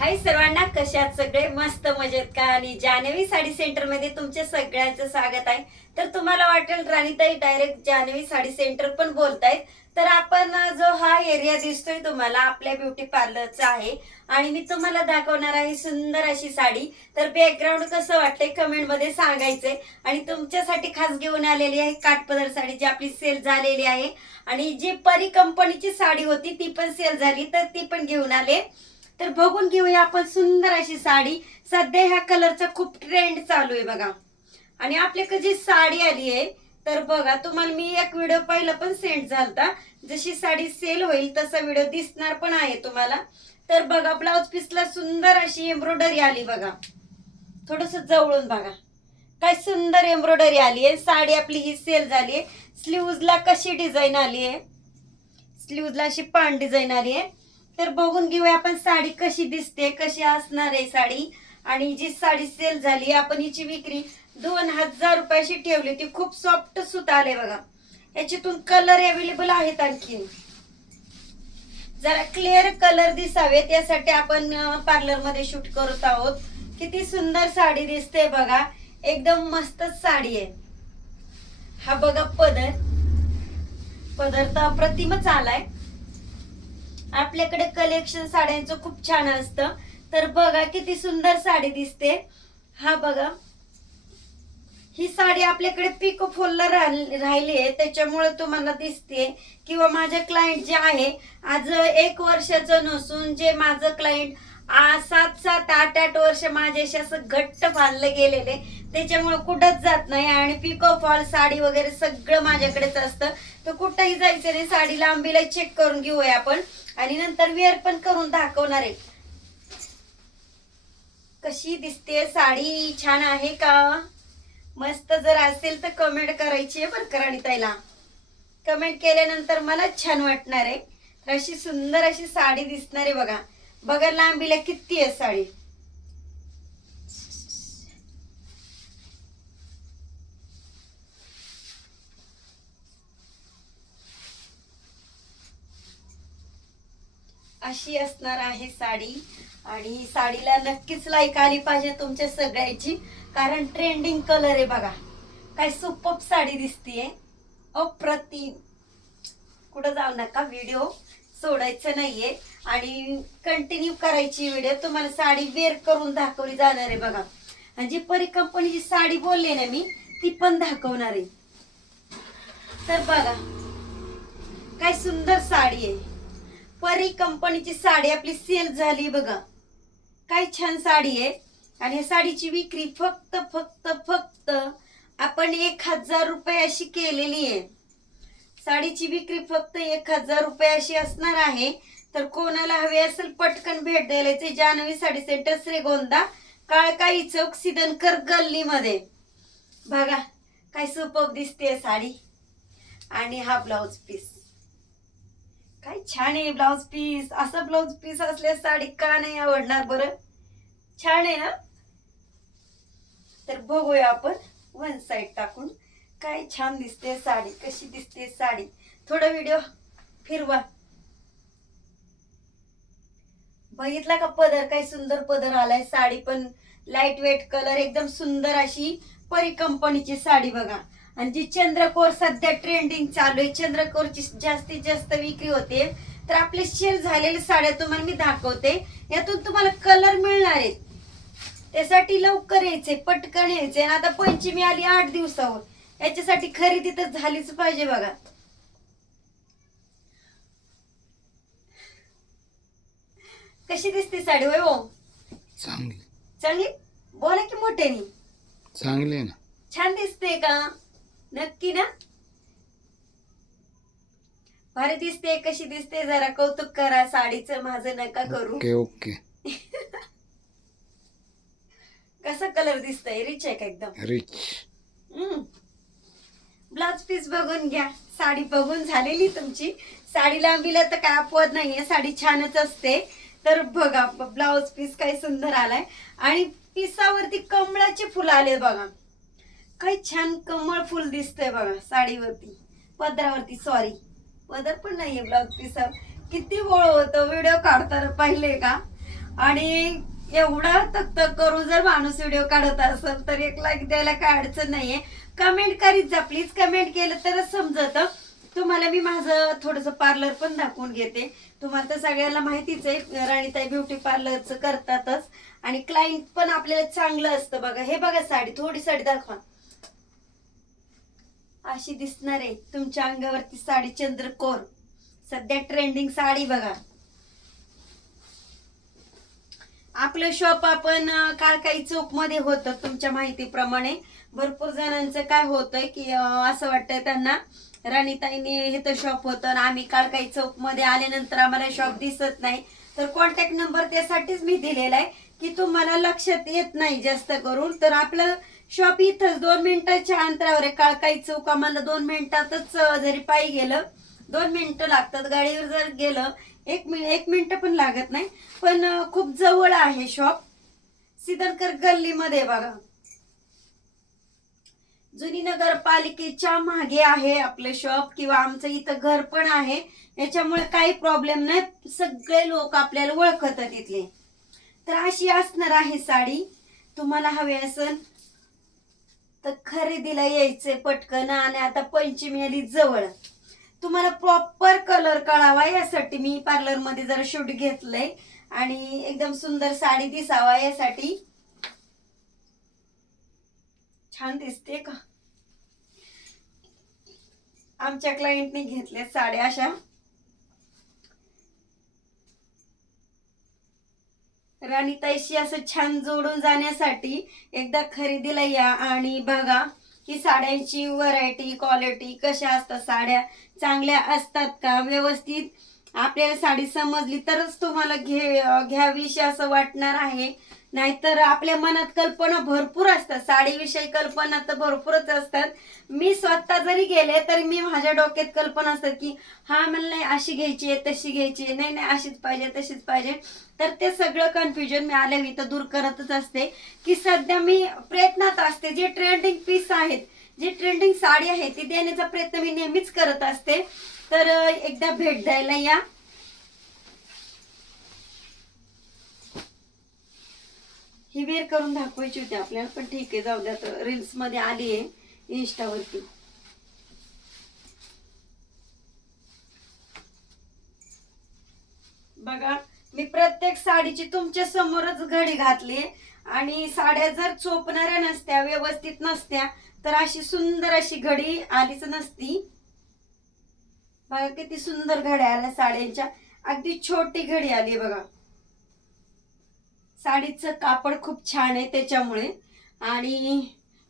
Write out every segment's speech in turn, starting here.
हाय सर्वांना कशात सगळे? मस्त मजेत का? आणि जान्हवी साडी सेंटरमध्ये तुमच्या सगळ्यांचं स्वागत आहे. तर तुम्हाला वाटेल राणीताई डायरेक्ट जान्हवी साडी सेंटर पण बोलतायत. तर आपण जो हा एरिया दिसतोय तुम्हाला आपल्या ब्युटी पार्लरचा आहे. आणि मी तुम्हाला दाखवणार आहे सुंदर अशी साडी. तर बॅकग्राऊंड कसं वाटतंय कमेंटमध्ये सांगायचंय. आणि तुमच्यासाठी खास घेऊन आलेली आहे काठपदर साडी जी आपली सेल झालेली आहे. आणि जी परी कंपनीची साडी होती ती पण सेल झाली. तर ती पण घेऊन आले. तर बघून घेऊया आपण सुंदर अशी साडी. सध्या ह्या कलरचा खूप ट्रेंड चालू आहे बघा. आणि आपल्याकडे जी साडी आली आहे तर बघा तुम्हाला मी एक व्हिडिओ पहिला पण सेंड झालता. जशी साडी सेल होईल तसा व्हिडिओ दिसणार पण आहे तुम्हाला. तर बघा ब्लाउज पीसला सुंदर अशी एम्ब्रॉयडरी आली बघा. थोडस जवळून बघा. काय सुंदर एम्ब्रॉयडरी आली आहे. साडी आपली ही सेल झाली आहे. स्लीवजला कशी डिझाईन आली आहे? स्लीवजला अशी पान डिझाईन आली आहे. तर बघून घेऊया आपण साडी कशी दिसते कशी असणार आहे साडी. आणि जी साडी सेल झाली आपण हिची विक्री दोन हजार रुपयाशी ठेवली ती खूप सॉफ्ट सुत आले बघा. याच्यातून कलर अवेलेबल आहेत आणखीन जरा क्लिअर कलर दिसावेत यासाठी आपण पार्लरमध्ये शूट करत आहोत. किती सुंदर साडी दिसते बघा. एकदम मस्तच साडी आहे. हा बघा पदर. पदर तर अप्रतिमच आलाय. आपल्याकडे कलेक्शन साड्यांचं खूप छान असतं. तर बघा किती सुंदर साडी दिसते. हा बघा. ही साडी आपल्याकडे पिको फुलला राहिली आहे. त्याच्यामुळे तुम्हाला दिसते. किंवा माझ्या क्लायंट जे आहे आज एक वर्षाचं नसून जे माझं क्लायंट सात सात आठ आठ वर्ष माझ्याशी असं घट्ट बांधलं गेलेले. त्याच्यामुळे कुठंच जात नाही. आणि पिको फॉल साडी वगैरे सगळं माझ्याकडेच असतं. तर कुठंही जायचं नाही. साडी लांबीला चेक करून घेऊया आपण. आणि नंतर वेअर पण करून दाखवणार आहे. कशी दिसते साडी? छान आहे का? मस्त जर असेल तर कमेंट करायची आहे बरं का कमेंट केल्यानंतर मला छान वाटणार आहे. तर अशी सुंदर अशी साडी दिसणार आहे बघा. बघा लांबीला किती आहे साडी. अशी असणार आहे साडी. आणि साडीला नक्कीच लाईक आली पाहिजे तुमच्या सगळ्याची. कारण ट्रेंडिंग कलर आहे बघा. काय सुपप साडी दिसतीये. अप्रतिम. कुठं जाऊ नका व्हिडिओ सोडायचं नाहीये. आणि कंटिन्यू करायची व्हिडिओ तुम्हाला साडी वेअर करून दाखवली जाणार आहे बघा. आणि जी परी कंपनीची साडी बोलली ना मी ती पण दाखवणार आहे. तर बघा काय सुंदर साडी आहे. परी कंपनीची साडी आपली सेल झाली बघा. काय छान साडी आहे. आणि या साडीची विक्री फक्त फक्त फक्त आपण एक हजार रुपये अशी केलेली आहे. साडीची विक्री फक्त एक हजार रुपये अशी असणार आहे. तर कोणाला हवी असेल पटकन भेट द्यायला जानवी साडी सेंटर श्रीगोंदा काळकाई चौक सिदनकर गल्लीमध्ये. बघा काय सुपक दिसते साडी. आणि हा ब्लाउज पीस. काय छान आहे ब्लाउज पीस. असं ब्लाउज पीस असल्यास साडी का नाही आवडणार बरं? छान आहे ना? तर बघूया आपण. वन साइड टाकून. काय छान दिसते साडी कशी दिसते साडी. थोडा व्हिडिओ फिरवा. बघितला का पदर? काय सुंदर पदर आलाय. साडी पण लाइट वेट कलर एकदम सुंदर अशी परी कंपनीची साडी बघा. आणि जी चंद्रकोर सध्या ट्रेंडिंग चालू आहे. चंद्रकोरची जास्तीत जास्त विक्री होते. तर आपले शेअर झालेल्या साड्या तुम्हाला मी दाखवते. यातून तुम्हाला कलर मिळणार आहेत. त्यासाठी लवकर यायचे पटकन यायचे. आणि आता पंचमी आली आठ दिवसावर. याच्यासाठी खरेदी तर झालीच पाहिजे बघा. कशी दिसते साडी होय हो? चांगली. चांगली? बोला की मोठ्यानी. चांगली आहे ना. छान दिसते का? नक्की ना? भारी दिसते कशी दिसते? जरा कौतुक करा साडीचं माझं नका करू. Okay okay. कसा कलर दिसतोय? रिच आहे का एकदम? रिच ब्लाउज पीस बघून घ्या. साडी बघून झालेली तुमची. साडी लांबीला तर काय अपवाद नाहीये. साडी छानच असते. तर बघा ब्लाउज पीस काय सुंदर आलाय. आणि पिसावरती कमळाचे फुल आले बघा. काय छान कमळ फुल दिसतंय बघा साडीवरती. पदरावरती सॉरी पदर पण नाहीये ब्लाउज पीसावर. किती बोळ होतं. व्हिडिओ काढताना पाहिले का? आणि एवढा तक तक करून जर माणूस व्हिडिओ काढत असेल तर एक लाईक द्यायला काय अडचण नाहीये. कमेंट करीत जा. प्लीज कमेंट केलं तरच समजत. तुम्हाला मी माझं थोडंसं पार्लर पण दाखवून घेते. तुम्हाला तर सगळ्याला माहितीच आहे राणीताई ब्युटी पार्लरचं करतातच. आणि क्लायंट पण आपल्याला चांगलं असतं बघा. हे बघा साडी थोडी साडी दाखवा. अशी दिसणार आहे तुमच्या अंगावरती साडी चंद्रकोर. सध्या ट्रेंडिंग साडी बघा. आपलं शॉप आपण काळकाई चौकमध्ये होतं तुमच्या माहितीप्रमाणे. भरपूर जणांचं काय होतंय की असं वाटतंय त्यांना राणीताईने हे तर शॉप होतं आणि आम्ही काळकाई चौकमध्ये आल्यानंतर आम्हाला शॉप दिसत नाही. तर कॉन्टॅक्ट नंबर त्यासाठीच मी दिलेला आहे की तुम्हाला लक्षात येत नाही जास्त करून. तर आपलं शॉप इथंच दोन मिनिटाच्या अंतरावर आहे. काळकाई चौक आम्हाला दोन मिनिटातच जरी पायी गेलं दोन मिनिटं लागतात. गाडीवर जर गेलं एक मिन एक मिनिट पण लागत नाही. पण खूप जवळ आहे शॉप सिद्धनकर गल्लीमध्ये बघा. जुनी नगरपालिकेच्या मागे आहे आपलं शॉप किंवा आमचं इथं घर पण आहे. याच्यामुळे काही प्रॉब्लेम नाही. सगळे लोक आपल्याला ओळखतात इथले तर अशी असणार आहे साडी. तुम्हाला हवी असेल तर खरेदीला यायचंय पटकन आणि आता पंचमी आली जवळ. तुम्हाला प्रॉपर कलर कळावा यासाठी मी पार्लरमध्ये जरा शूट घेतलंय. आणि एकदम सुंदर साडी दिसावा यासाठी. छान दिसते का? आमच्या क्लायंटने घेतल्या साड्या अशा. राणीताईशी असं छान जोडून जाण्यासाठी एकदा खरेदीला या आणि बघा की साड्यांची व्हरायटी क्वालिटी कशा असतात साड्या चांगल्या असतात का? व्यवस्थित आपल्याला साडी समजली तरच तुम्हाला घे घ्यावीशी असं वाटणार आहे. नाहीतर आपल्या मनात कल्पना भरपूर असतात. साडीविषयी कल्पना तर भरपूरच असतात. मी स्वतः जरी गेले तरी मी माझ्या डोक्यात कल्पना असतात की हा मला नाही अशी घ्यायची आहे तशी घ्यायची आहे नाही नाही अशीच पाहिजे तशीच पाहिजे. तर ते सगळं कन्फ्युजन मी आल्या इथं दूर करतच असते. की सध्या मी प्रयत्नात असते जे ट्रेंडिंग पीस आहेत जी ट्रेंडिंग साडी आहे ती देण्याचा प्रयत्न मी नेहमीच करत असते. तर एकदा भेट द्यायला या. ही वेअर करून दाखवायची होती आपल्याला पण ठीक आहे जाऊ द्या रील्समध्ये आली आहे इन्स्टावरती बघा मी प्रत्येक साडीची तुमच्या समोरच घडी घातली आणि साड्या जर चोपणाऱ्या नसत्या व्यवस्थित नसत्या तर अशी सुंदर अशी घडी आलीच नसती. बघा किती सुंदर घड्या आल्या साड्यांच्या. अगदी छोटी घडी आली बघा. साडीचं कापड खूप छान आहे त्याच्यामुळे. आणि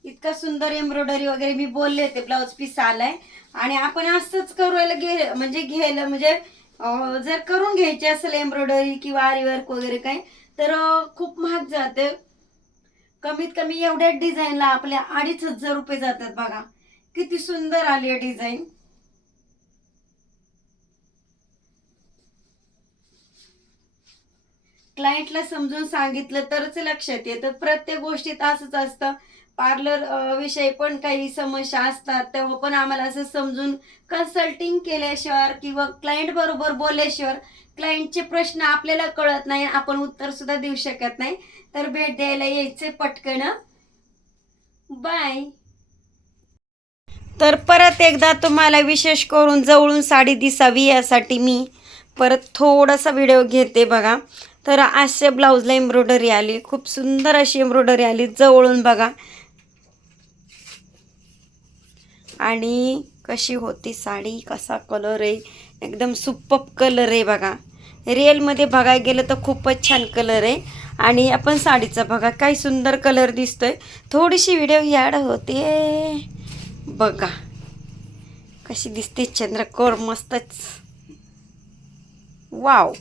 इतका सुंदर एम्ब्रॉयडरी वगैरे मी बोलले ते ब्लाऊज पीस आलाय. आणि आपण असंच करायला घे म्हणजे घ्यायला म्हणजे जर करून घ्यायची असेल एम्ब्रॉयडरी किंवा आरी वर्क वगैरे काय तर खूप महाग जाते. कमीत कमी एवढ्या डिझाईनला आपल्या अडीच हजार रुपये जातात बघा. किती सुंदर आली आहे डिझाईन. क्लायंटला समजून सांगितलं तरच लक्षात येतं. प्रत्येक गोष्टीत असंच असतं. पार्लर विषयी पण काही समस्या असतात. तेव्हा पण आम्हाला असं समजून कन्सल्टिंग केल्याशिवाय किंवा क्लायंट बरोबर बोलल्याशिवाय क्लायंटचे प्रश्न आपल्याला कळत नाही. आपण उत्तर सुद्धा देऊ शकत नाही. तर भेट द्यायला यायचे पटकन. बाय तर परत एकदा तुम्हाला विशेष करून जवळून साडी दिसावी यासाठी मी परत थोडासा व्हिडिओ घेते बघा. तर असे ब्लाऊजला एम्ब्रॉयडरी आली. खूप सुंदर अशी एम्ब्रॉयडरी आली. जवळून बघा. आणि कशी होती साडी कसा कलर आहे. एकदम सुपप कलर आहे बघा. रिअलमध्ये बघायला गेलं तर खूपच छान कलर आहे. आणि आपण साडीचा बघा काय सुंदर कलर दिसतोय. थोडीशी व्हिडिओ याड होते. बघा. कशी दिसते चंद्रकोर मस्तच. वाव